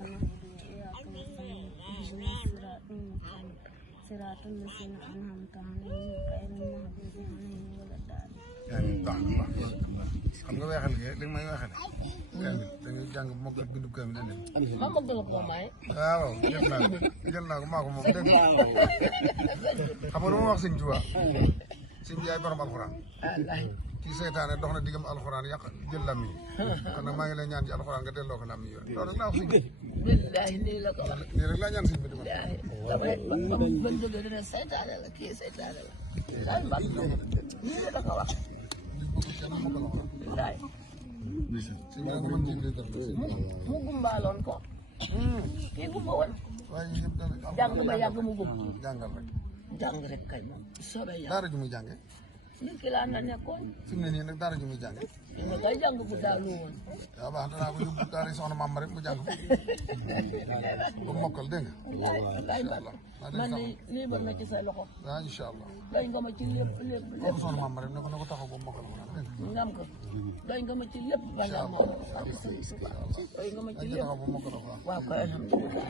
نعبد وإياك نستعين اهدنا الصراط المستقيم صراط الذين أنعمت عليهم غير المغضوب عليهم ولا الضالين. baax na xam nga weexal gi li may weexal kamil dañuy jàng mokkal bindu kamil andi ma bëgg ko may waaw jël naa ko maa ko moom dégg xam nga lu ma wax sëñ Tuubaa sëñ bi yaay borom alxuraan ci seytaane dox na diggam alxuraan yàq jël lammi kon nag maa ngi lay ñaan ci alxuraan nga delloo ko lammi yoon loolu rek laa wax sëñ bi billahi nii la ko wax nii rek laa ñaan sëñ bi ba jóge dina seytaane la kii seytaane la day mbag nii la ko wax waay mu gumbaaloon ko kii gumba woon jàng ba yàgg mu gumba jàngal rek jàng rek kay moom soobee yàlla daara ju muy jànge nit ki laa na nekkoon fi mu ne nii nag daara ju muy jànge nga kay jàng bu daalu woon waaw baax danaa ko yóbbu daara soxna maam rek mu jàng ba mokkal dégg nga man lii ba na ci say loxo waaw incha allah doy nga ma ci lépp lépp lépp soxna maam rek ne ko taxaw ba mokkal mu naan dégg nga ngam ko doy nga ma ci lépp balaa moo doy nga ma ci lépp taxaw ba mokkal waaw kay alhamdulilah